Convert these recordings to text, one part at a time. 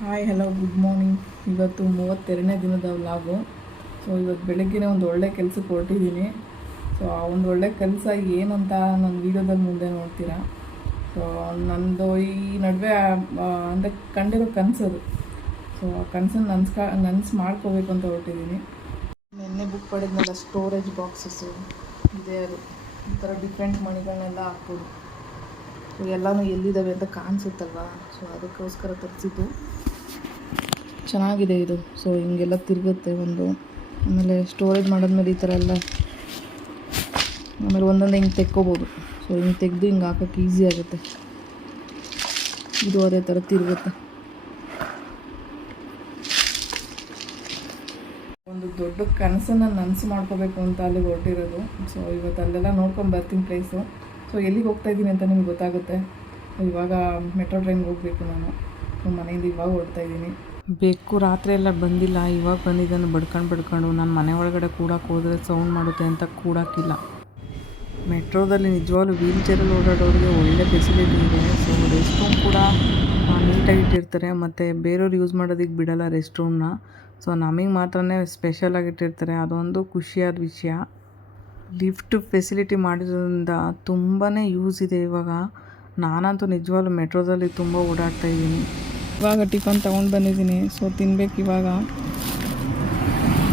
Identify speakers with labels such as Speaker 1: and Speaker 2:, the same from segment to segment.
Speaker 1: Hi hello good morning ಇವತ್ತು ಮೂವತ್ತೆರಡನೇ ದಿನದ ವ್ಲಾಗು ಸೊ ಇವತ್ತು ಬೆಳಗ್ಗೆನೇ ಒಂದು ಒಳ್ಳೆ ಕೆಲಸಕ್ಕೆ ಹೊರಟಿದ್ದೀನಿ ಸೊ ಆ ಒಂದು ಒಳ್ಳೆ ಕೆಲಸ ಏನಂತ ನನ್ನ ವೀಡಿಯೋದಲ್ಲಿ ಮುಂದೆ ನೋಡ್ತೀರಾ? ಸೊ ನಂದು ಈ ನಡುವೆ ಅಂದರೆ ಕಂಡಿರೋ ಕನಸದು ಸೊ ಆ ಕನಸನ್ನು ನನ್ಸ್ಕ, ನನ್ಸು ಮಾಡ್ಕೋಬೇಕು ಅಂತ ಹೊರಟಿದ್ದೀನಿ. ನಿನ್ನೆ ಬುಕ್ ಮಾಡಿದ್ನಲ್ಲ ಸ್ಟೋರೇಜ್ ಬಾಕ್ಸಸ್ಸು ಇದೆ ಅದು. ಈ ಥರ ಡಿಫ್ರೆಂಟ್ ಮಣಿಗಳನ್ನೆಲ್ಲ ಹಾಕ್ಬೋದು. ಸೊ ಎಲ್ಲನೂ ಎಲ್ಲಿದ್ದಾವೆ ಅಂತ ಕಾಣಿಸುತ್ತಲ್ವಾ? ಸೊ ಅದಕ್ಕೋಸ್ಕರ ತರಿಸಿದ್ದು. ಚೆನ್ನಾಗಿದೆ ಇದು. ಸೊ ಹಿಂಗೆಲ್ಲ ತಿರುಗುತ್ತೆ ಒಂದು. ಆಮೇಲೆ ಸ್ಟೋರೇಜ್ ಮಾಡಿದ್ಮೇಲೆ ಈ ಥರ ಎಲ್ಲ ಆಮೇಲೆ ಒಂದೊಂದು ಹಿಂಗೆ ತೆಕ್ಕೋಬೋದು. ಸೊ ಹಿಂಗೆ ತೆಗೆದು ಹಿಂಗೆ ಹಾಕೋಕ್ಕೆ ಈಸಿ ಆಗುತ್ತೆ. ಇದು ಅದೇ ಥರ ತಿರುಗುತ್ತೆ. ಒಂದು ದೊಡ್ಡ ಕನಸನ್ನು ನನಸು ಮಾಡ್ಕೋಬೇಕು ಅಂತ ಅಲ್ಲಿಗೆ ಹೊರಟಿರೋದು. ಸೊ ಇವತ್ತು ಅಲ್ಲೆಲ್ಲ ನೋಡ್ಕೊಂಡು ಬರ್ತೀನಿ ಪ್ಲೇಸು ಸೊ ಎಲ್ಲಿಗೆ ಹೋಗ್ತಾ ಇದ್ದೀನಿ ಅಂತ ನಿಮ್ಗೆ ಗೊತ್ತಾಗುತ್ತೆ. ಇವಾಗ ಮೆಟ್ರೋ ಟ್ರೈನ್ಗೆ ಹೋಗಬೇಕು ನಾನು. ಮನೆಯಿಂದ ಇವಾಗ ಹೊರಡ್ತಾ
Speaker 2: ಬೆಕ್ಕು ರಾತ್ರಿ ಎಲ್ಲ ಬಂದಿಲ್ಲ, ಇವಾಗ ಬಂದಿದ್ದಾನೆ ಬಡ್ಕೊಂಡು ಬಡ್ಕೊಂಡು ನಾನು ಮನೆ ಒಳಗಡೆ ಕೂಡಕ್ಕೆ ಹೋದರೆ ಸೌಂಡ್ ಮಾಡುತ್ತೆ ಅಂತ ಕೂಡಕ್ಕಿಲ್ಲ. ಮೆಟ್ರೋದಲ್ಲಿ ನಿಜವಾಗ್ಲೂ ವೀಲ್ ಚೇರಲ್ಲಿ ಓಡಾಡೋರಿಗೆ ಒಳ್ಳೆ ಫೆಸಿಲಿಟಿ ಇದೆ. ಸೊ ರೆಸ್ಟ್ ರೂಮ್ ಕೂಡ ನೀಟಾಗಿ ಇಟ್ಟಿರ್ತಾರೆ. ಮತ್ತು ಬೇರೆಯವ್ರು ಯೂಸ್ ಮಾಡೋದಕ್ಕೆ ಬಿಡಲ್ಲ ರೆಸ್ಟ್ ರೂಮ್ನ ಸೊ ನಮಗೆ ಮಾತ್ರನೇ ಸ್ಪೆಷಲಾಗಿ ಇಟ್ಟಿರ್ತಾರೆ. ಅದೊಂದು ಖುಷಿಯಾದ ವಿಷಯ. ಲಿಫ್ಟ್ ಫೆಸಿಲಿಟಿ ಮಾಡಿರೋದ್ರಿಂದ ತುಂಬಾ ಯೂಸ್ ಇದೆ ಇವಾಗ. ನಾನಂತೂ ನಿಜವಾಗ್ಲೂ ಮೆಟ್ರೋದಲ್ಲಿ ತುಂಬ ಓಡಾಡ್ತಾ ಇದ್ದೀನಿ.
Speaker 1: ಇವಾಗ ಟಿಫನ್ ತೊಗೊಂಡು ಬಂದಿದ್ದೀನಿ. ಸೊ ತಿನ್ಬೇಕು ಇವಾಗ.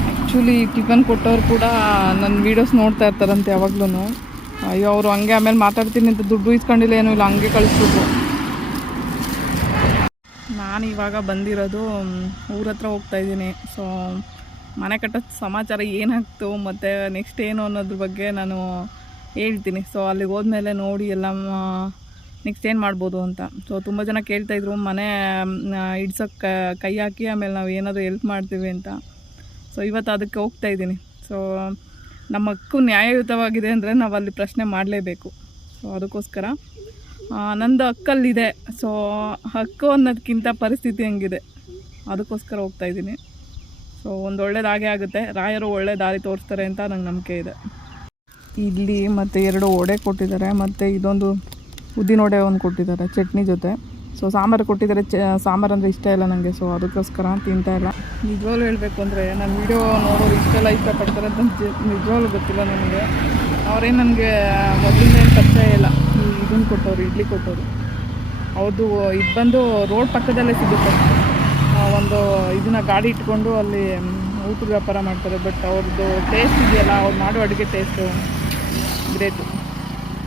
Speaker 1: ಆ್ಯಕ್ಚುಲಿ ಟಿಫನ್ ಕೊಟ್ಟವ್ರು ಕೂಡ ನನ್ನ ವೀಡಿಯೋಸ್ ನೋಡ್ತಾ ಇರ್ತಾರಂತೆ ಯಾವಾಗ್ಲೂ ಅಯ್ಯೋ, ಅವರು ಹಂಗೆ ಆಮೇಲೆ ಮಾತಾಡ್ತೀನಿ ಅಂತ ದುಡ್ಡು ಇಸ್ಕೊಂಡಿಲ್ಲ, ಏನೂ ಇಲ್ಲ, ಹಂಗೆ ಕಳಿಸ್ಬೇಕು ನಾನು ಇವಾಗ ಬಂದಿರೋದು ಊರ ಹತ್ರ ಹೋಗ್ತಾ ಇದ್ದೀನಿ. ಸೊ ಮನೆ ಕಟ್ಟೋದು ಸಮಾಚಾರ ಏನಾಗ್ತು, ಮತ್ತು ನೆಕ್ಸ್ಟ್ ಏನು ಅನ್ನೋದ್ರ ಬಗ್ಗೆ ನಾನು ಹೇಳ್ತೀನಿ. ಸೊ ಅಲ್ಲಿಗೆ ಹೋದ್ಮೇಲೆ ನೋಡಿ ಎಲ್ಲ ನೆಕ್ಸ್ಟ್ ಏನು ಮಾಡ್ಬೋದು ಅಂತ. ಸೊ ತುಂಬ ಜನ ಕೇಳ್ತಾಯಿದ್ರು ಮನೆ ಇಡ್ಸೋಕ್ಕೆ ಕೈ ಹಾಕಿ, ಆಮೇಲೆ ನಾವು ಏನಾದರೂ ಹೆಲ್ಪ್ ಮಾಡ್ತೀವಿ ಅಂತ. ಸೊ ಇವತ್ತು ಅದಕ್ಕೆ ಹೋಗ್ತಾ ಇದ್ದೀನಿ. ಸೊ ನಮ್ಮ ಹಕ್ಕು ನ್ಯಾಯಯುತವಾಗಿದೆ ಅಂದರೆ ನಾವು ಅಲ್ಲಿ ಪ್ರಶ್ನೆ ಮಾಡಲೇಬೇಕು. ಸೊ ಅದಕ್ಕೋಸ್ಕರ ನಂದು ಹಕ್ಕಲ್ಲಿದೆ. ಸೊ ಹಕ್ಕು ಅನ್ನೋದಕ್ಕಿಂತ ಪರಿಸ್ಥಿತಿ ಹೆಂಗಿದೆ? ಅದಕ್ಕೋಸ್ಕರ ಹೋಗ್ತಾ ಇದ್ದೀನಿ. ಸೊ ಒಂದು ಒಳ್ಳೇದಾಗೇ ಆಗುತ್ತೆ. ರಾಯರು ಒಳ್ಳೆ ದಾರಿ ತೋರಿಸ್ತಾರೆ ಅಂತ ನಂಗೆ ನಂಬಿಕೆ ಇದೆ. ಇಲ್ಲಿ ಮತ್ತು ಎರಡು ಒಡೆ ಕೊಟ್ಟಿದ್ದಾರೆ. ಮತ್ತು ಇದೊಂದು ಉದ್ದಿನ ವಡೆ ಒಂದು ಕೊಟ್ಟಿದ್ದಾರೆ, ಚಟ್ನಿ ಜೊತೆ. ಸೊ ಸಾಂಬಾರು ಕೊಟ್ಟಿದ್ದಾರೆ, ಚ, ಸಾಂಬಾರು ಅಂದರೆ ಇಷ್ಟ ಇಲ್ಲ ನನಗೆ ಸೊ ಅದಕ್ಕೋಸ್ಕರ ತಿಂತಾ ಇಲ್ಲ. ನಿಜವಾಗ್ಲೂ ಹೇಳಬೇಕು ಅಂದರೆ ನನ್ನ ವಿಡಿಯೋ ನೋಡೋರು ಇಷ್ಟೆಲ್ಲ ಇಷ್ಟಪಡ್ತಾರೆ ಅಂತ ನಿಜವಾಗ್ಲೂ ಗೊತ್ತಿಲ್ಲ ನನಗೆ. ಅವರೇನು ನನಗೆ ಮೊದಲಿಂದ ಏನು ಪರಿಚಯ ಇಲ್ಲ. ಇದನ್ನು ಕೊಟ್ಟವ್ರು, ಇಡ್ಲಿ ಕೊಟ್ಟವರು. ಅವ್ರದ್ದು ಇದು ಬಂದು ರೋಡ್ ಪಕ್ಕದಲ್ಲೇ ಸಿಗುತ್ತೆ. ಒಂದು ಇದನ್ನ ಗಾಡಿ ಇಟ್ಕೊಂಡು ಅಲ್ಲಿ ಊಟದ ವ್ಯಾಪಾರ ಮಾಡ್ತಾರೆ. ಬಟ್ ಅವ್ರದ್ದು ಟೇಸ್ಟ್ ಇದೆಯಲ್ಲ, ಅವ್ರು ಮಾಡೋ ಅಡುಗೆ ಟೇಸ್ಟು ಗ್ರೇಟು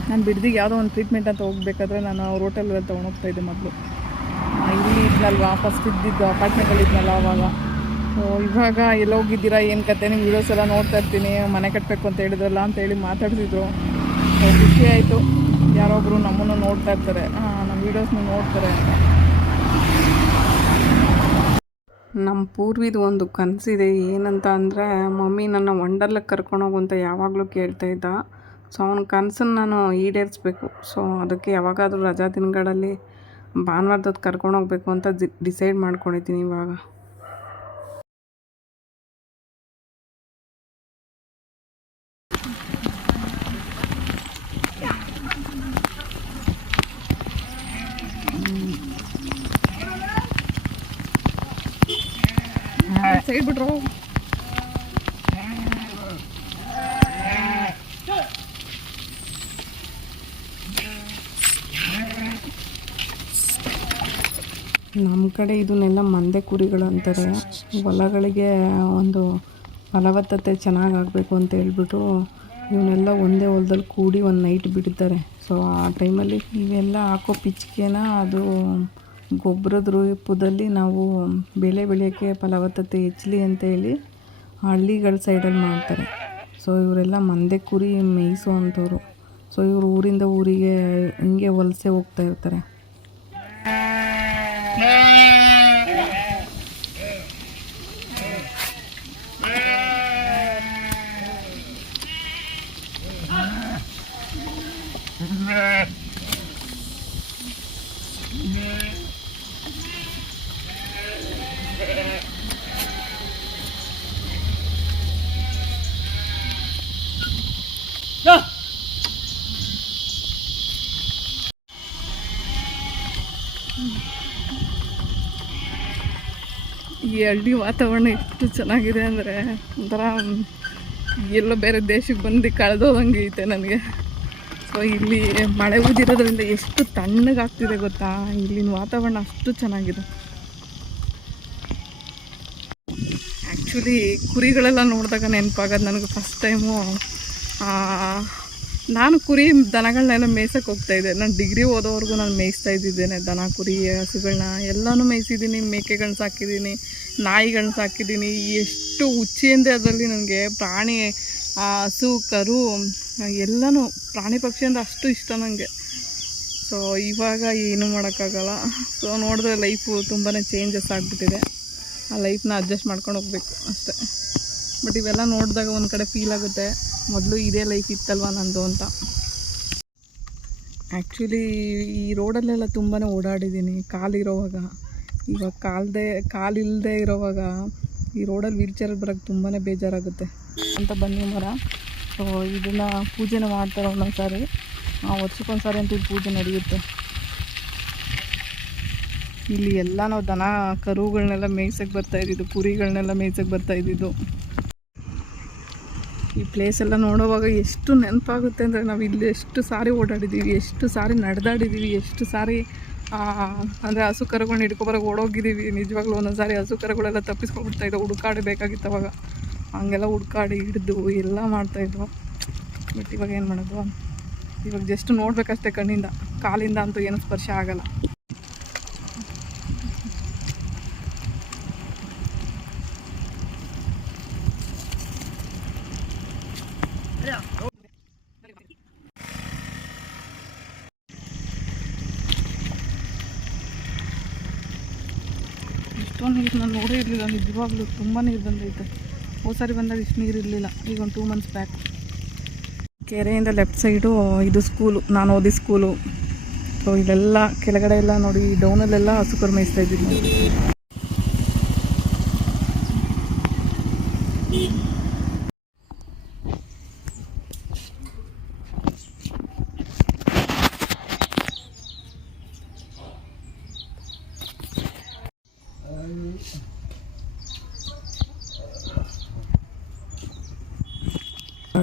Speaker 1: ನಾನು ಬಿಡ್ದಿಗೆ ಯಾವುದೋ ಒಂದು ಟ್ರೀಟ್ಮೆಂಟ್ ಅಂತ ಹೋಗ್ಬೇಕಾದ್ರೆ ನಾನು ಅವ್ರ ಹೋಟೆಲಲ್ಲಿ ತೊಗೊಂಡೋಗ್ತಾ ಇದ್ದೆ ಮೊದಲು. ಇಲ್ಲಿ ಇದ್ನಲ್ವಾ? ಫಸ್ಟ್ ಇದ್ದಿದ್ದು ಅಪಾರ್ಟ್ಮೆಂಟಲ್ಲಿ ಇದ್ನಲ್ಲ ಅವಾಗ. ಇವಾಗ ಎಲ್ಲ ಹೋಗಿದ್ದೀರಾ, ಏನು ಕತೆ? ನಿಮ್ಮ ವೀಡಿಯೋಸ್ ಎಲ್ಲ ನೋಡ್ತಾ ಇರ್ತೀನಿ. ಮನೆ ಕಟ್ಟಬೇಕು ಅಂತ ಹೇಳಿದ್ರಲ್ಲ ಅಂತ ಹೇಳಿ ಮಾತಾಡ್ತಿದ್ರು. ಖುಷಿ ಆಯಿತು. ಯಾರೊಬ್ಬರು ನಮ್ಮನ್ನು ನೋಡ್ತಾ ಇರ್ತಾರೆ. ನಮ್ಮ ವೀಡಿಯೋಸ್ನ ನೋಡ್ತಾರೆ.
Speaker 2: ನಮ್ಮ ಪೂರ್ವಿದು ಒಂದು ಕನಸಿದೆ. ಏನಂತ ಅಂದರೆ, ಮಮ್ಮಿ ನನ್ನ ವಂಡರ್ಲಕ್ಕೆ ಕರ್ಕೊಂಡೋಗು ಅಂತ ಯಾವಾಗಲೂ ಕೇಳ್ತಾ ಇದ್ದ. ಸೊ ಅವನ ಕನಸನ್ನು ನಾನು ಈಡೇರಿಸ್ಬೇಕು. ಸೊ ಅದಕ್ಕೆ ಯಾವಾಗಾದರೂ ರಜಾ ದಿನಗಳಲ್ಲಿ ಭಾನುವಾರದೊತ್ತು ಕರ್ಕೊಂಡೋಗ್ಬೇಕು ಅಂತ ಡಿಸೈಡ್ ಮಾಡ್ಕೊಂಡಿದ್ದೀನಿ ಇವಾಗ.
Speaker 1: ಸೈಡ್ ಬಿಟ್ರು.
Speaker 2: ಕಡೆ ಇದನ್ನೆಲ್ಲ ಮಂದೆ ಕುರಿಗಳು ಅಂತಾರೆ. ಹೊಲಗಳಿಗೆ ಒಂದು ಫಲವತ್ತತೆ ಚೆನ್ನಾಗಿ ಆಗಬೇಕು ಅಂತ ಹೇಳ್ಬಿಟ್ಟು ಇವನ್ನೆಲ್ಲ ಒಂದೇ ಹೊಲದಲ್ಲಿ ಕೂಡಿ ಒಂದು ನೈಟ್ ಬಿಡ್ತಾರೆ. ಸೊ ಆ ಟೈಮಲ್ಲಿ ಇವೆಲ್ಲ ಹಾಕೋ ಪಿಚ್ಕೆನ ಅದು ಗೊಬ್ಬರದ ರೂಪದಲ್ಲಿ ನಾವು ಬೆಳೆ ಬೆಳೆಯೋಕ್ಕೆ ಫಲವತ್ತತೆ ಹೆಚ್ಚಲಿ ಅಂತ ಹೇಳಿ ಹಳ್ಳಿಗಳ ಸೈಡಲ್ಲಿ ಮಾಡ್ತಾರೆ. ಸೊ ಇವರೆಲ್ಲ ಮಂದೆ ಕುರಿ ಮೇಯಿಸೋ ಅಂಥವ್ರು. ಸೊ ಇವರು ಊರಿಂದ ಊರಿಗೆ ಹಿಂಗೆ ವಲಸೆ ಹೋಗ್ತಾ ಇರ್ತಾರೆ. Yeah.
Speaker 1: ಈ ಹಳ್ಳಿ ವಾತಾವರಣ ಎಷ್ಟು ಚೆನ್ನಾಗಿದೆ ಅಂದರೆ ಒಂಥರ ಎಲ್ಲೋ ಬೇರೆ ದೇಶಕ್ಕೆ ಬಂದು ಕಳೆದೋದಂಗೆ ಐತೆ ನನಗೆ. ಸೊ ಇಲ್ಲಿ ಮಳೆ ಊದಿರೋದ್ರಿಂದ ಎಷ್ಟು ತಣ್ಣಗಾಗ್ತಿದೆ ಗೊತ್ತಾ? ಇಲ್ಲಿನ ವಾತಾವರಣ ಅಷ್ಟು ಚೆನ್ನಾಗಿದೆ. ಆ್ಯಕ್ಚುಲಿ ಕುರಿಗಳೆಲ್ಲ ನೋಡಿದಾಗ ನೆನಪಾಗೋದು ನನಗೆ ಫಸ್ಟ್ ಟೈಮು ನಾನು ಕುರಿ ದನಗಳನ್ನೆಲ್ಲ ಮೇಯ್ಸಕ್ಕೆ ಹೋಗ್ತಾಯಿದ್ದೆ ನಾನು ಡಿಗ್ರಿ ಓದೋವರೆಗೂ ನಾನು ಮೇಯಿಸ್ತಾ ಇದ್ದಿದ್ದೇನೆ. ದನ, ಕುರಿ ಹಸುಗಳನ್ನ ಎಲ್ಲನೂ ಮೇಯಿಸಿದ್ದೀನಿ. ಮೇಕೆಗಳನ್ನ ಸಾಕಿದ್ದೀನಿ ನಾಯಿಗಳನ್ನ ಸಾಕಿದ್ದೀನಿ. ಎಷ್ಟು ಹುಚ್ಚಿಂದೆ ಅದರಲ್ಲಿ ನನಗೆ. ಪ್ರಾಣಿ ಹಸು, ಕರು, ಎಲ್ಲನೂ ಪ್ರಾಣಿ ಪಕ್ಷಿ ಅಂದರೆ ಅಷ್ಟು ಇಷ್ಟ ನನಗೆ ಸೊ ಇವಾಗ ಏನೂ ಮಾಡೋಕ್ಕಾಗಲ್ಲ. ಸೊ ನೋಡಿದ್ರೆ ಲೈಫು ತುಂಬಾ ಚೇಂಜಸ್ ಆಗಿಬಿಟ್ಟಿದೆ. ಆ ಲೈಫ್ನ ಅಡ್ಜಸ್ಟ್ ಮಾಡ್ಕೊಂಡು ಹೋಗ್ಬೇಕು ಅಷ್ಟೇ. ಬಟ್ ಇವೆಲ್ಲ ನೋಡಿದಾಗ ಒಂದು ಕಡೆ ಫೀಲ್ ಆಗುತ್ತೆ. ಮೊದಲು ಇದೇ ಲೈಫ್ ಇತ್ತಲ್ವ ನಂದು ಅಂತ. ಆ್ಯಕ್ಚುಲಿ ಈ ರೋಡಲ್ಲೆಲ್ಲ ತುಂಬಾ ಓಡಾಡಿದ್ದೀನಿ. ಕಾಲಿರೋವಾಗ ಇವಾಗ ಕಾಲ್ದೆ ಕಾಲಿಲ್ಲದೆ ಇರೋವಾಗ ಈ ರೋಡಲ್ಲಿ ವೀಲ್ ಚೇರಲ್ಲಿ ಬರೋಕ್ಕೆ ತುಂಬಾ ಬೇಜಾರಾಗುತ್ತೆ. ಅಂತ ಬನ್ನಿ ಮರ. ಸೊ ಇದನ್ನು ಪೂಜೆನ ಮಾಡ್ತಾರೆ ಒಂದೊಂದು ಸಾರಿ ವರ್ಷಕ್ಕೊಂದು ಸಾರಿ ಅಂತೂ ಪೂಜೆ ನಡೆಯುತ್ತೆ. ಇಲ್ಲಿ ಎಲ್ಲ ನಾವು ದನ, ಕರುಗಳನ್ನೆಲ್ಲ ಮೇಯ್ಸಕ್ಕೆ ಬರ್ತಾ ಇದ್ದಿದ್ದು, ಕುರಿಗಳನ್ನೆಲ್ಲ ಮೇಯ್ಸಕ್ಕೆ ಬರ್ತಾ ಇದ್ದಿದ್ದು. ಈ ಪ್ಲೇಸ್ ಎಲ್ಲ ನೋಡುವಾಗ ಎಷ್ಟು ನೆನಪಾಗುತ್ತೆ ಅಂದರೆ ನಾವು ಇಲ್ಲಿ ಎಷ್ಟು ಸಾರಿ ಓಡಾಡಿದ್ದೀವಿ ಎಷ್ಟು ಸಾರಿ ನಡೆದಾಡಿದ್ದೀವಿ ಎಷ್ಟು ಸಾರಿ ಅಂದರೆ ಹಸು ಕರುಗಳನ್ನ ಹಿಡ್ಕೊಬರೋಕೆ ಓಡೋಗಿದ್ದೀವಿ ನಿಜವಾಗ್ಲೂ ಒಂದೊಂದು ಸಾರಿ ಹಸು ಕರುಗಳೆಲ್ಲ ತಪ್ಪಿಸ್ಕೊಂಡ್ಬಿಡ್ತಾ ಇದ್ದವು ಹುಡುಕಾಡಬೇಕಾಗಿತ್ತು ಅವಾಗ. ಹಂಗೆಲ್ಲ ಹುಡುಕಾಡಿ ಹಿಡಿದು ಎಲ್ಲ ಮಾಡ್ತಾಯಿದ್ವು ಬಟ್ ಇವಾಗ ಏನು ಮಾಡೋದು? ಇವಾಗ ಜಸ್ಟ್ ನೋಡ್ಬೇಕಷ್ಟೇ ಕಣ್ಣಿಂದ. ಕಾಲಿಂದ ಅಂತೂ ಏನು ಸ್ಪರ್ಶ ಆಗಲ್ಲ. ಇಷ್ಟೊಂದು ನೀರು ನಾನು ನೋಡೇ ಇರಲಿಲ್ಲ. ನಿಜವಾಗ್ಲೂ ತುಂಬ ನೀರು ಬಂದೈತೆ. ಹೋದ ಸಾರಿ ಬಂದಾಗ ಇಷ್ಟು ನೀರು ಇರಲಿಲ್ಲ. ಈಗ ಒಂದು ಟೂ ಮಂತ್ಸ್ ಬ್ಯಾಕ್ ಕೆರೆಯಿಂದ ಲೆಫ್ಟ್ ಸೈಡು ಇದು ಸ್ಕೂಲು ನಾನು ಓದಿ ಸ್ಕೂಲು ಸೊ ಇಲ್ಲೆಲ್ಲ ಕೆಳಗಡೆ ಎಲ್ಲ ನೋಡಿ ಡೌನಲ್ಲೆಲ್ಲ ಹಸು ಕರು ಮೇಯಿಸ್ತಾ ಇದ್ದೀನಿ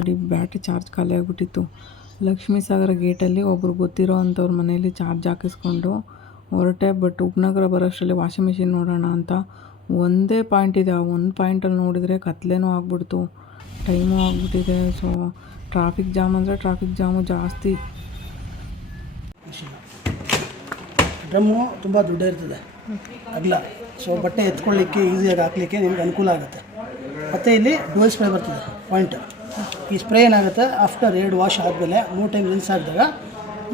Speaker 2: ಗಾಡಿ ಬ್ಯಾಟ್ರಿ ಚಾರ್ಜ್ ಖಾಲಿ ಆಗಿಬಿಟ್ಟಿತ್ತು. ಲಕ್ಷ್ಮೀ ಸಾಗರ ಗೇಟಲ್ಲಿ ಒಬ್ರು ಗೊತ್ತಿರೋ ಅಂಥವ್ರ ಮನೆಯಲ್ಲಿ ಚಾರ್ಜ್ ಹಾಕಿಸ್ಕೊಂಡು ಹೊರಟೆ, ಬಟ್ ಉಪನಗರ ಬರೋಷ್ಟರಲ್ಲಿ ವಾಷಿಂಗ್ ಮಿಷಿನ್ ನೋಡೋಣ ಅಂತ ಒಂದೇ ಪಾಯಿಂಟ್ ಇದೆ. ಆ ಒಂದು ಪಾಯಿಂಟಲ್ಲಿ ನೋಡಿದರೆ ಕತ್ಲೇನೂ ಆಗ್ಬಿಡ್ತು. ಟೈಮು ಆಗ್ಬಿಟ್ಟಿದೆ. ಸೊ ಟ್ರಾಫಿಕ್ ಜಾಮ್ ಅಂದರೆ ಟ್ರಾಫಿಕ್ ಜಾಮು ಜಾಸ್ತಿ.
Speaker 3: ಡ್ರಮ್ಮು ತುಂಬ ದೊಡ್ಡ ಇರ್ತದೆ. ಅಗ್ಲ. ಸೊ ಬಟ್ಟೆ ಎತ್ಕೊಳ್ಳಿಕ್ಕೆ ಈಸಿಯಾಗಿ ಹಾಕ್ಲಿಕ್ಕೆ ನಿಮ್ಗೆ ಅನುಕೂಲ ಆಗುತ್ತೆ. ಮತ್ತು ಇಲ್ಲಿ ಡೋಸ್ ಬರ್ತದೆ ಪಾಯಿಂಟ್ ಈ ಸ್ಪ್ರೇ ಏನಾಗುತ್ತೆ? ಆಫ್ಟರ್ ಎರಡು ವಾಶ್ ಆದಮೇಲೆ ಮೂರು ಟೈಮ್ ರಿನ್ಸ್ ಹಾಕಿದಾಗ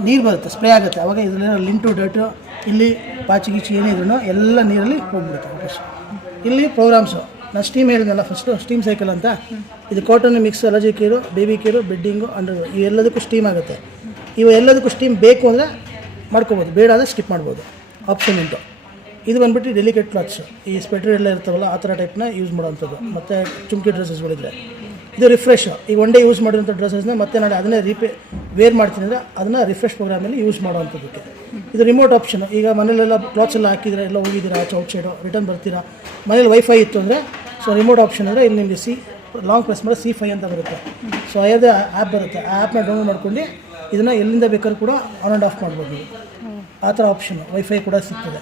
Speaker 3: ನೀರು ಬರುತ್ತೆ, ಸ್ಪ್ರೇ ಆಗುತ್ತೆ. ಅವಾಗ ಇದರಲ್ಲಿ ಲಿಂಟು ಡಟು ಇಲ್ಲಿ ಪಾಚಿ ಗೀಚಿ ಏನಿದ್ರು ಎಲ್ಲ ನೀರಲ್ಲಿ ಹೋಗ್ಬಿಡುತ್ತೆ ವಾಪಸ್ ಇಲ್ಲಿ ಪ್ರೋಗ್ರಾಮ್ಸು ನಾನು ಸ್ಟೀಮ್ ಹೇಳಿದ್ನಲ್ಲ ಫಸ್ಟು ಸ್ಟೀಮ್ ಸೈಕಲ್ ಅಂತ? ಇದು cotton mix allergy care baby care bedding under ಎಲ್ಲದಕ್ಕೂ ಸ್ಟೀಮ್ ಆಗುತ್ತೆ. ಇವು ಎಲ್ಲದಕ್ಕೂ ಸ್ಟೀಮ್ ಬೇಕು ಅಂದರೆ ಮಾಡ್ಕೋಬೋದು. ಬೇಡ ಅಂದರೆ ಸ್ಕಿಪ್ ಮಾಡ್ಬೋದು. ಆಪ್ಷನ್ ಉಂಟು. ಇದು ಬಂದುಬಿಟ್ಟು ಡೆಲಿಕೇಟ್ ಕ್ಲಾತ್ಸ್ ಈ ಸ್ವೆಟರ್ ಎಲ್ಲ ಇರ್ತಾವಲ್ಲ, ಆ ಥರ ಟೈಪ್ನ ಯೂಸ್ ಮಾಡೋವಂಥದ್ದು. ಮತ್ತು ಚುಮ್ಕಿ ಡ್ರೆಸ್ಸಸ್ಗಳಿದ್ರೆ ಇದು ರಿಫ್ರೆಶ್ ಈ ಒನ್ ಡೇ ಯೂಸ್ ಮಾಡಿರೋಂಥ ಡ್ರೆಸ್ಸಸ್ನ ಮತ್ತೆ ನಾಳೆ ಅದನ್ನೇ ರಿಪೇ ವೇರ್ ಮಾಡ್ತೀನಿ ಅಂದರೆ ಅದನ್ನು ರಿಫ್ರೆಶ್ ಪ್ರೋಗ್ರಾಮಲ್ಲಿ ಯೂಸ್ ಮಾಡೋವಂಥದ್ದಕ್ಕೆ. ಇದು ರಿಮೋಟ್ ಆಪ್ಷನ್ ಈಗ ಮನೇಲೆಲ್ಲ ಕ್ಲಾತ್ಸ್ ಎಲ್ಲ ಹಾಕಿದ್ರೆ ಎಲ್ಲ ಹೋಗಿದ್ದೀರಾ, ಆಚೆ ಔಟ್ ಸೈಡು ರಿಟರ್ನ್ ಬರ್ತೀರಾ? ಮನೇಲಿ ವೈಫೈ ಇತ್ತು ಅಂದರೆ ಸೊ ರಿಮೋಟ್ ಆಪ್ಷನ್ ಅಂದರೆ ಇಲ್ಲಿ ನಿಮಗೆ ಸಿ ಲಾಂಗ್ ಪ್ರೆಸ್ ಮಾಡಿ ಸಿ ಫೈ ಅಂತ ಬರುತ್ತೆ. ಸೊ ಅದೇ ಆ್ಯಪ್ ಬರುತ್ತೆ. ಆ ಆ್ಯಪ್ನ ಡೌನ್ಲೋಡ್ ಮಾಡ್ಕೊಂಡು ಇದನ್ನು ಎಲ್ಲಿಂದ ಬೇಕಾದ್ರೂ ಕೂಡ ಆನ್ ಆ್ಯಂಡ್ ಆಫ್ ಮಾಡ್ಬೋದು. ನೀವು ಆ ಥರ ಆಪ್ಷನ್ ವೈಫೈ ಕೂಡ ಸಿಗ್ತದೆ.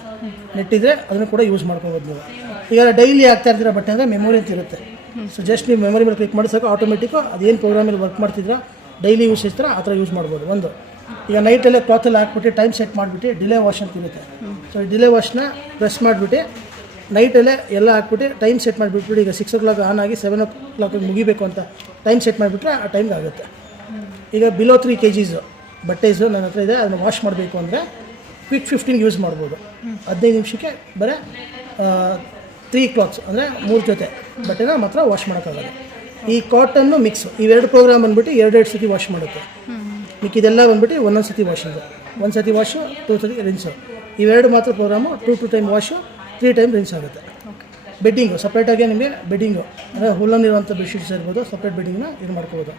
Speaker 3: ನೆಟ್ಟಿದ್ರೆ ಅದನ್ನು ಕೂಡ ಯೂಸ್ ಮಾಡ್ಕೋಬೋದು ನೀವು. ಈಗ ಡೈಲಿ ಆಗ್ತಾ ಇರ್ತೀರ ಬಟ್ಟೆ ಅಂದರೆ ಮೆಮೊರಿ ಅಂತ ಇರುತ್ತೆ. ಸೊ ಜಸ್ಟ್ ನೀವು ಮೆಮೊರಿ ಮೇಲೆ ಕ್ಲಿಕ್ ಮಾಡಿ ಸಾಕು ಅದೇನು ಪ್ರೋಗ್ರಾಮಲ್ಲಿ ವರ್ಕ್ ಮಾಡ್ತಿದ್ರೆ ಡೈಲಿ ಯೂಸ್ ಇರ್ತಾರ, ಆ ಥರ ಯೂಸ್ ಮಾಡ್ಬೋದು. ಒಂದು, ಈಗ ನೈಟಲ್ಲೇ ಕ್ಲಾತಲ್ಲಿ ಹಾಕ್ಬಿಟ್ಟು ಟೈಮ್ ಸೆಟ್ ಮಾಡಿಬಿಟ್ಟು ಡಿಲೇ ವಾಶ್ ಅಂತ ಇರುತ್ತೆ. ಸೊ ಡಿಲೇ ವಾಶ್ನ ಪ್ರೆಸ್ ಮಾಡಿಬಿಟ್ಟು ನೈಟಲ್ಲೇ ಎಲ್ಲ ಹಾಕ್ಬಿಟ್ಟು ಟೈಮ್ ಸೆಟ್ ಮಾಡಿಬಿಟ್ಬಿಟ್ಟು ಈಗ ಸಿಕ್ಸ್ ಓ ಕ್ಲಾಕ್ ಆನ್ ಆಗಿ ಸೆವೆನ್ ಓ ಕ್ಲಾಕಿಗೆ ಮುಗಿಬೇಕು ಅಂತ ಟೈಮ್ ಸೆಟ್ ಮಾಡಿಬಿಟ್ರೆ ಆ ಟೈಮ್ಗೆ ಆಗುತ್ತೆ. ಈಗ ಬಿಲೋ ತ್ರೀ ಕೆ ಜೀಸು ಬಟ್ಟೆಸು ನನ್ನ ಹತ್ರ ಇದೆ, ಅದನ್ನು ವಾಶ್ ಮಾಡಬೇಕು ಅಂದರೆ ಕ್ವಿಕ್ ಫಿಫ್ಟೀನ್ ಯೂಸ್ ಮಾಡ್ಬೋದು. ಹದಿನೈದು ನಿಮಿಷಕ್ಕೆ ಬರೀ ತ್ರೀ ಕ್ಲಾತ್ಸ್ ಅಂದರೆ ಮೂರು ಜೊತೆ. ಬಟ್ಟೆನ ಮಾತ್ರ ವಾಶ್ ಮಾಡೋಕ್ಕಾಗಲ್ಲ. ಈ ಕಾಟನ್ನು ಮಿಕ್ಸ್ ಇವೆರಡು ಪ್ರೋಗ್ರಾಮ್ ಬಂದ್ಬಿಟ್ಟು ಎರಡೆರಡು ಸತಿ ವಾಶ್ ಮಾಡುತ್ತೆ. ಮಿಕ್ಕಿದೆಲ್ಲ ಬಂದ್ಬಿಟ್ಟು ಒಂದೊಂದು ಸತಿ ವಾಶಿಂಗು ಒಂದು ಸತಿ ವಾಶು ಟೂ ಸತಿ ರಿನ್ಸು ಇವೆರಡು ಮಾತ್ರ programme two two time wash three time rinse ಆಗುತ್ತೆ. ಬೆಡ್ಡಿಂಗು ಸಪ್ರೇಟಾಗಿ ನಿಮಗೆ ಬೆಡ್ಡಿಂಗು ಅಂದರೆ ಹುಲ್ಲನ್ನಿರುವಂಥ ಬೆಡ್ಶೀಟ್ಸ್ ಇರ್ಬೋದು ಸಪ್ರೇಟ್ ಬೆಡ್ಡಿಂಗ್ನ ಇದು ಮಾಡ್ಕೋಬೋದು.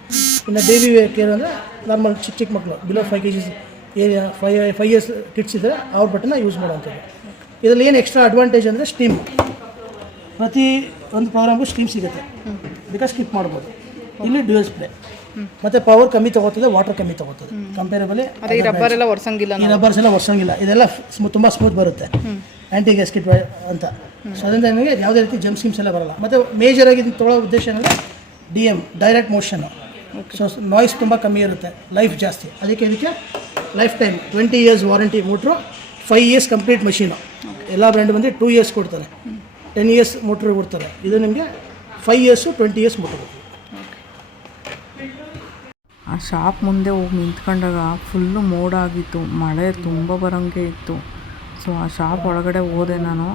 Speaker 3: ಇನ್ನು ಬೇಬಿ ಕೇರ್ ಅಂದರೆ ನಾರ್ಮಲ್ ಚಿಕ್ಕ ಚಿಕ್ಕ ಮಕ್ಕಳು below five K Gs area fi five years kids ಇದ್ದರೆ ಅವ್ರ ಬಟ್ಟೆನ ಯೂಸ್ ಮಾಡೋವಂಥದ್ದು. ಇದರಲ್ಲಿ ಏನು ಎಕ್ಸ್ಟ್ರಾ ಅಡ್ವಾಂಟೇಜ್ ಅಂದರೆ ಸ್ಟೀಮ್ ಪ್ರತಿ ಒಂದು ಪ್ರೋಗ್ರಾಮ್ಗೂ ಸ್ಟ್ರೀಮ್ ಸಿಗುತ್ತೆ. ಬಿಕಾಸ್ ಸ್ಕಿಪ್ ಮಾಡ್ಬೋದು. ಇಲ್ಲಿ ಡ್ಯೂಯಲ್ ಸ್ಪ್ರೇ ಮತ್ತೆ ಪವರ್ ಕಮ್ಮಿ ತಗೋತದೆ ವಾಟರ್ ಕಮ್ಮಿ ತಗೋತದೆ. ಕಂಪೇರಬಲಿ
Speaker 1: ರಬ್ಬರ್ ಎಲ್ಲ ಒರ್ಸಂಗಿಲ್ಲ
Speaker 3: ಈ ರಬ್ಬರ್ಸ್ ಎಲ್ಲ ಒರ್ಸಂಗಿಲ್ಲ. ಇದೆಲ್ಲ ತುಂಬಾ ತುಂಬ ಸ್ಮೂತ್ ಬರುತ್ತೆ. ಆ್ಯಂಟಿ ಗ್ಯಾಸ್ಕಿಟ್ ಅಂತ. ಸೊ ಅದರಿಂದ ನಿಮಗೆ ಯಾವುದೇ ರೀತಿ ಜಂಪ್ ಸ್ಕೀಮ್ಸ್ ಎಲ್ಲ ಬರಲ್ಲ. ಮತ್ತು ಮೇಜರಾಗಿ ಇದನ್ನು ತೊಗೊಳ್ಳೋ ಉದ್ದೇಶ ಏನಂದರೆ D M direct motion so noise ತುಂಬ ಕಮ್ಮಿ ಇರುತ್ತೆ. ಲೈಫ್ ಜಾಸ್ತಿ. ಅದಕ್ಕೆ ಇದಕ್ಕೆ life time twenty years warranty motor five years complete machine ಎಲ್ಲ ಬ್ರ್ಯಾಂಡ್ ಬಂದು ಟೂ ಇಯರ್ಸ್ ಕೊಡ್ತಾರೆ. ಟೆನ್ ಇಯರ್ಸ್ ಮೋಟ್ರ್ ಬಿಡ್ತಾರೆ ಇದು ನಿಮಗೆ five years twenty years motor
Speaker 2: ಆ ಶಾಪ್ ಮುಂದೆ ಹೋಗಿ ನಿಂತ್ಕೊಂಡಾಗ ಫುಲ್ಲು ಮೋಡ ಆಗಿತ್ತು, ಮಳೆ ತುಂಬ ಬರೋಂಗೆ ಇತ್ತು. ಸೊ ಆ ಶಾಪ್ ಒಳಗಡೆ ಹೋದೆ ನಾನು.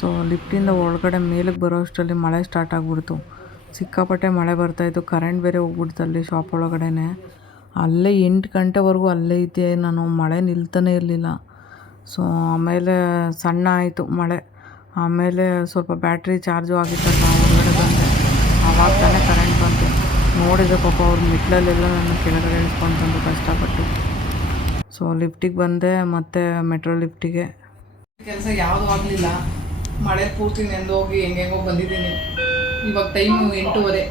Speaker 2: ಸೊ ಲಿಫ್ಟಿಂದ ಒಳಗಡೆ ಮೇಲಕ್ಕೆ ಬರೋ ಅಷ್ಟರಲ್ಲಿ ಮಳೆ ಸ್ಟಾರ್ಟ್ ಆಗಿಬಿಡ್ತು. ಸಿಕ್ಕಾಪಟ್ಟೆ ಮಳೆ ಬರ್ತಾಯಿತ್ತು ಕರೆಂಟ್ ಬೇರೆ ಹೋಗ್ಬಿಡ್ತು ಅಲ್ಲಿ ಶಾಪ್ ಒಳಗಡೆ ಅಲ್ಲೇ ಎಂಟು ಗಂಟೆವರೆಗೂ ಅಲ್ಲೇ ಇದ್ದೆ ನಾನು, ಮಳೆ ನಿಲ್ತಾನೇ ಇರಲಿಲ್ಲ. ಸೊ ಆಮೇಲೆ ಸಣ್ಣ ಆಯಿತು ಮಳೆ. ಆಮೇಲೆ ಸ್ವಲ್ಪ ಬ್ಯಾಟ್ರಿ ಚಾರ್ಜು ಆಗಿತ್ತಲ್ಲ ಹೊರಗಡೆ ಬಂದೆ. ಆವಾಗ ತಾನೇ ಕರೆಂಟ್ ಬಂತು. ನೋಡಿದೆ ಪಾಪ ಅವ್ರ ಮೆಟ್ಲಲ್ಲೆಲ್ಲ ನನ್ನ ಕೆಳಗಡೆ ಇಳ್ಕೊಂಡು ಬಂದು ಕಷ್ಟಪಟ್ಟು. ಸೊ ಲಿಫ್ಟಿಗೆ ಬಂದೆ ಮತ್ತು ಮೆಟ್ರೋ ಲಿಫ್ಟಿಗೆ
Speaker 1: ಕೆಲಸ ಯಾವುದೂ ಆಗಲಿಲ್ಲ. ಮಳೆ ಪೂರ್ತಿ ನೆಂದೋಗಿ ಹೆಂಗೆಂಗೋ ಬಂದಿದ್ದೀನಿ. ಇವಾಗ ಟೈಮು ಎಂಟೂವರೆ.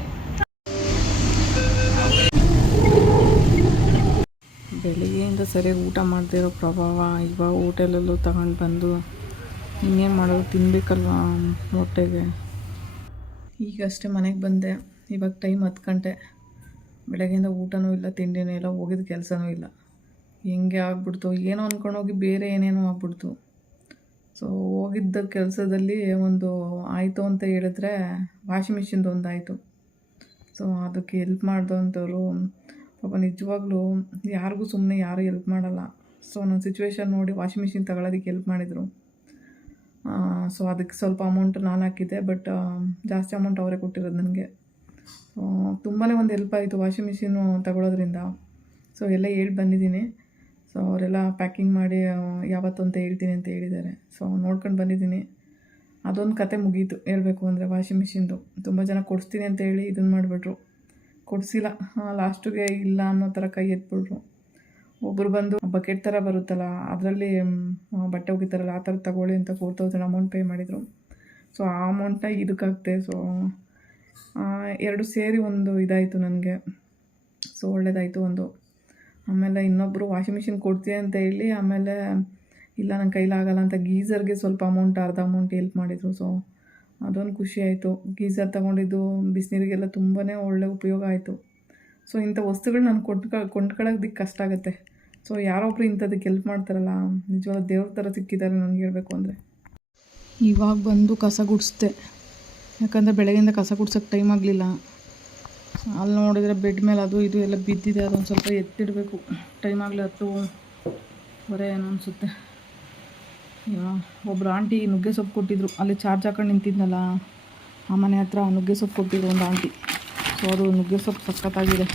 Speaker 2: ಬೆಳಿಗ್ಗೆಯಿಂದ ಸರಿಯಾಗಿ ಊಟ ಮಾಡದಿರೋ ಪ್ರಭಾವ ಇವಾಗ ಹೋಟೆಲಲ್ಲೂ ತಗೊಂಡು ಬಂದು ಇನ್ನೇನು ಮಾಡೋದು? ತಿನ್ನಬೇಕಲ್ವ ಹೊಟ್ಟೆಗೆ?
Speaker 1: ಈಗಷ್ಟೇ ಮನೆಗೆ ಬಂದೆ. ಇವಾಗ ಟೈಮ್ ಹತ್ತು ಗಂಟೆ. ಬೆಳಗ್ಗೆಯಿಂದ ಊಟನೂ ಇಲ್ಲ, ತಿಂಡಿನೂ ಇಲ್ಲ, ಹೋಗಿದ ಕೆಲಸನೂ ಇಲ್ಲ. ಹೆಂಗೆ ಆಗ್ಬಿಡ್ತು? ಏನೋ ಅಂದ್ಕೊಂಡೋಗಿ ಬೇರೆ ಏನೇನೋ ಆಗ್ಬಿಡ್ತು. ಸೊ ಹೋಗಿದ್ದ ಕೆಲಸದಲ್ಲಿ ಒಂದು ಆಯಿತು ಅಂತ ಹೇಳಿದ್ರೆ ವಾಷಿಂಗ್ ಮಿಷಿನ್ದು ಒಂದು ಆಯಿತು ಸೊ ಅದಕ್ಕೆ ಹೆಲ್ಪ್ ಮಾಡ್ದಂಥವ್ರು ಪಾಪ ನಿಜವಾಗ್ಲೂ ಯಾರಿಗೂ ಸುಮ್ಮನೆ ಯಾರೂ ಹೆಲ್ಪ್ ಮಾಡಲ್ಲ. ಸೊ ನನ್ನ ಸಿಚುವೇಶನ್ ನೋಡಿ ವಾಷಿಂಗ್ ಮಿಷಿನ್ ತಗೊಳ್ಳೋದಕ್ಕೆ ಹೆಲ್ಪ್ ಮಾಡಿದರು. ಸೊ ಅದಕ್ಕೆ ಸ್ವಲ್ಪ ಅಮೌಂಟ್ ನಾನು ಹಾಕಿದ್ದೆ ಬಟ್ ಜಾಸ್ತಿ ಅಮೌಂಟ್ ಅವರೇ ಕೊಟ್ಟಿರೋದು ನನಗೆ. ಸೊ ತುಂಬಾ ಒಂದು ಹೆಲ್ಪ್ ಆಯಿತು ವಾಷಿಂಗ್ ಮಿಷಿನು ತಗೊಳ್ಳೋದ್ರಿಂದ ಸೊ ಎಲ್ಲ ಹೇಳಿ ಬಂದಿದ್ದೀನಿ. ಸೊ ಅವರೆಲ್ಲ ಪ್ಯಾಕಿಂಗ್ ಮಾಡಿ ಯಾವತ್ತು ಅಂತ ಹೇಳ್ತೀನಿ ಅಂತ ಹೇಳಿದ್ದಾರೆ. ಸೊ ನೋಡ್ಕೊಂಡು ಬಂದಿದ್ದೀನಿ. ಅದೊಂದು ಕತೆ ಮುಗೀತು ಹೇಳಬೇಕು ಅಂದರೆ ವಾಷಿಂಗ್ ಮಿಷಿನ್ದು ತುಂಬ ಜನ ಕೊಡಿಸ್ತೀನಿ ಅಂತ ಹೇಳಿ ಇದನ್ನು ಮಾಡಿಬಿಟ್ರು. ಕೊಡಿಸಿಲ್ಲ. ಲಾಸ್ಟಿಗೆ ಇಲ್ಲ ಅನ್ನೋ ಥರ ಕೈ ಎತ್ಬಿಟ್ರು. ಒಬ್ಬರು ಬಂದು ಬಕೆಟ್ ಥರ ಬರುತ್ತಲ್ಲ, ಅದರಲ್ಲಿ ಬಟ್ಟೆ ಒಗಿತಾರಲ್ಲ ಆ ಥರ ತಗೊಳ್ಳಿ ಅಂತ ಫೋರ್ ತೌಸಂಡ್ ಅಮೌಂಟ್ ಪೇ ಮಾಡಿದರು. ಸೊ ಆ ಅಮೌಂಟ್ನ ಇದಕ್ಕಾಗ್ತೆ. ಸೊ ಎರಡು ಸೇರಿ ಒಂದು ಇದಾಯಿತು ನನಗೆ. ಸೊ ಒಳ್ಳೇದಾಯಿತು ಒಂದು. ಆಮೇಲೆ ಇನ್ನೊಬ್ಬರು ವಾಷಿಂಗ್ ಮಿಷಿನ್ ಕೊಡ್ತೀಯ ಅಂತ ಹೇಳಿ, ಆಮೇಲೆ, ಇಲ್ಲ ನನ್ನ ಕೈಲಾಗಲ್ಲ ಅಂತ ಗೀಝರ್ಗೆ ಸ್ವಲ್ಪ ಅಮೌಂಟ್, ಅರ್ಧ ಅಮೌಂಟ್ ಹೆಲ್ಪ್ ಮಾಡಿದರು. ಸೊ ಅದೊಂದು ಖುಷಿ ಆಯಿತು. ಗೀಝರ್ ತೊಗೊಂಡಿದ್ದು ಬಿಸಿನೀರಿಗೆಲ್ಲ ತುಂಬಾ ಒಳ್ಳೆ ಉಪಯೋಗ ಆಯಿತು. ಸೊ ಇಂಥ ವಸ್ತುಗಳು ನಾನು ಕೊಂಡ್ಕ ಕೊಂಡ್ಕೊಳ್ಳೋದಕ್ಕೆ ಕಷ್ಟ ಆಗುತ್ತೆ. ಸೊ ಯಾರೊಬ್ರು ಇಂಥದಕ್ಕೆ ಹೆಲ್ಪ್ ಮಾಡ್ತಾರಲ್ಲ, ನಿಜವಾದ ದೇವ್ರ ಥರ ಸಿಕ್ಕಿದ್ದಾರೆ ನನಗೆ ಹೇಳಬೇಕು ಅಂದರೆ. ಇವಾಗ ಬಂದು ಕಸ ಗುಡಿಸ್ದೆ. ಯಾಕಂದರೆ ಬೆಳಗ್ಗೆಯಿಂದ ಕಸ ಗುಡ್ಸೋಕ್ಕೆ ಟೈಮ್ ಆಗಲಿಲ್ಲ. ಅಲ್ಲಿ ನೋಡಿದರೆ ಬೆಡ್ ಮೇಲೆ ಅದು ಇದು ಎಲ್ಲ ಬಿದ್ದಿದೆ, ಅದೊಂದು ಸ್ವಲ್ಪ ಎತ್ತಿಡಬೇಕು. ಟೈಮ್ ಆಗಲಿ ಹತ್ತು ಬರೇ ಏನೋ ಅನಿಸುತ್ತೆ. ಒಬ್ಬರು ಆಂಟಿ ನುಗ್ಗೆ ಸೊಪ್ಪು ಕೊಟ್ಟಿದ್ರು. ಅಲ್ಲಿ ಚಾರ್ಜ್ ಹಾಕೊಂಡು ನಿಂತಿದ್ನಲ್ಲ, ಆ ಮನೆ ಹತ್ರ ನುಗ್ಗೆ ಸೊಪ್ಪು ಕೊಟ್ಟಿದ್ರು ಒಂದು ಆಂಟಿ. ಅದು ನುಗ್ಗೆ ಸೊಪ್ಪು ಸಕ್ಕತ್ತಾಗಿದೆ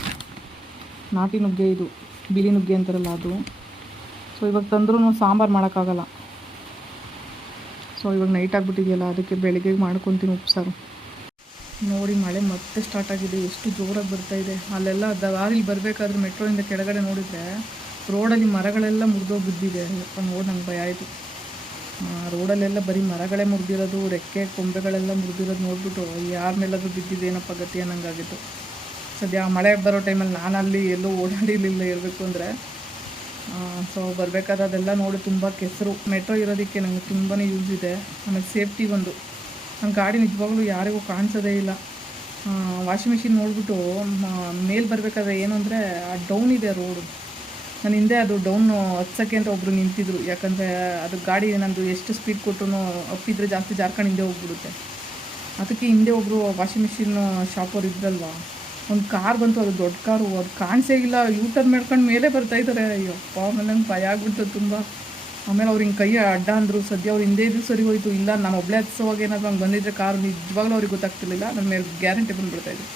Speaker 1: ನಾಟಿ ನುಗ್ಗೆ ಇದು, ಬಿಳಿ ನುಗ್ಗೆ ಅಂತಾರಲ್ಲ ಅದು. ಸೊ ಇವಾಗ ತಂದ್ರೂ ಸಾಂಬಾರು ಮಾಡೋಕ್ಕಾಗಲ್ಲ. ಸೊ ಇವಾಗ ನೈಟ್ ಆಗಿಬಿಟ್ಟಿದೆಯಲ್ಲ, ಅದಕ್ಕೆ ಬೆಳಿಗ್ಗೆ ಮಾಡ್ಕೊತೀನಿ ಉಪ್ಸಾರು. ನೋಡಿ ಮಳೆ ಮತ್ತೆ ಸ್ಟಾರ್ಟ್ ಆಗಿದೆ, ಎಷ್ಟು ಜೋರಾಗಿ ಬರ್ತಾ ಇದೆ. ಅಲ್ಲೆಲ್ಲ ದಾರಿಲಿ ಬರಬೇಕಾದ್ರೆ ಮೆಟ್ರೋಯಿಂದ ಕೆಳಗಡೆ ನೋಡಿದರೆ ರೋಡಲ್ಲಿ ಮರಗಳೆಲ್ಲ ಮುರಿದೋಗಿ ಬಿದ್ದಿದೆ ನೋಡಿ ನಂಗೆ ಭಯ ಆಯಿತು. ರೋಡಲ್ಲೆಲ್ಲ ಬರೀ ಮರಗಳೇ ಮುರಿದಿರೋದು, ರೆಕ್ಕೆ ಕೊಂಬೆಗಳೆಲ್ಲ ಮುರಿದಿರೋದು ನೋಡ್ಬಿಟ್ಟು ಯಾರ ಮೇಲಾದರೂ ಬಿದ್ದಿದ್ದೇನಪ್ಪ ಗತಿ ಅನ್ನಂಗಾಗಿತ್ತು. ಸದ್ಯ ಮಳೆ ಬರೋ ಟೈಮಲ್ಲಿ ನಾನು ಅಲ್ಲಿ ಎಲ್ಲೂ ಓಡಾಡಿರಲಿಲ್ಲ ಇರಬೇಕು ಅಂದರೆ ಸೊ ಬರಬೇಕಾದ ಅದೆಲ್ಲ ನೋಡಿ ತುಂಬ ಕೆಸರು. ಮೆಟ್ರೋ ಇರೋದಕ್ಕೆ ನನಗೆ ತುಂಬಾ ಯೂಸ್ ಇದೆ. ಆಮೇಲೆ ಸೇಫ್ಟಿ ಒಂದು. ನನ್ನ ಗಾಡಿ ನಿಜವಾಗ್ಲೂ ಯಾರಿಗೂ ಕಾಣಿಸೋದೇ ಇಲ್ಲ. ವಾಷಿಂಗ್ ಮೆಷಿನ್ ನೋಡಿಬಿಟ್ಟು ಮೇಲೆ ಬರಬೇಕಾದ್ರೆ ಏನು ಅಂದರೆ, ಆ ಡೌನ್ ಇದೆ ರೋಡು. ನನ್ನ ಹಿಂದೆ ಅದು ಡೌನ್ ಹತ್ಸೋಕ್ಕೆ ಅಂತ ಒಬ್ಬರು ನಿಂತಿದ್ರು. ಯಾಕಂದರೆ ಅದು ಗಾಡಿ ನಂದು ಎಷ್ಟು ಸ್ಪೀಡ್ ಕೊಟ್ಟರು ಅಪ್ಪಿದ್ರೆ ಜಾಸ್ತಿ ಜಾರ್ಕೊಂಡು ಹಿಂದೆ ಹೋಗ್ಬಿಡುತ್ತೆ. ಅದಕ್ಕೆ ಹಿಂದೆ ಒಬ್ಬರು ವಾಷಿಂಗ್ ಮಿಷಿನ್ ಶಾಪವ್ರು ಇದ್ರಲ್ವ? ಒಂದು ಕಾರ್ ಬಂತು, ಅದು ದೊಡ್ಡ ಕಾರು ಅದು ಕಾಣಿಸೇ ಇಲ್ಲ. ಯೂ ಟರ್ನ್ ಮಾಡ್ಕೊಂಡು ಮೇಲೆ ಬರ್ತಾ ಇದ್ದಾರೆ ಅಯ್ಯಪ್ಪ ಆಮೇಲೆ ನಂಗೆ ಭಯ ಆಗ್ಬಿಡ್ತು ತುಂಬ. ಆಮೇಲೆ ಅವ್ರು ಹಿಂಗೆ ಕೈ ಅಡ್ಡ ಅಂದರು. ಸದ್ಯ ಅವ್ರು ಹಿಂದೆ ಇದ್ರು ಸರಿ ಹೋಯಿತು. ಇಲ್ಲ, ನಾನು ಒಬ್ಬಳೇ ಹತ್ಸೋವಾಗ ಏನಾದರೂ ಹಂಗೆ ಬಂದಿದ್ದರೆ ಕಾರು ನಿಜವಾಗ್ಲೂ ಅವ್ರಿಗೆ ಗೊತ್ತಾಗ್ತಿರ್ಲಿಲ್ಲ. ನನ್ನ ಮೇಲೆ ಗ್ಯಾರಂಟಿ ಬಂದುಬಿಡ್ತಾಯಿದ್ರು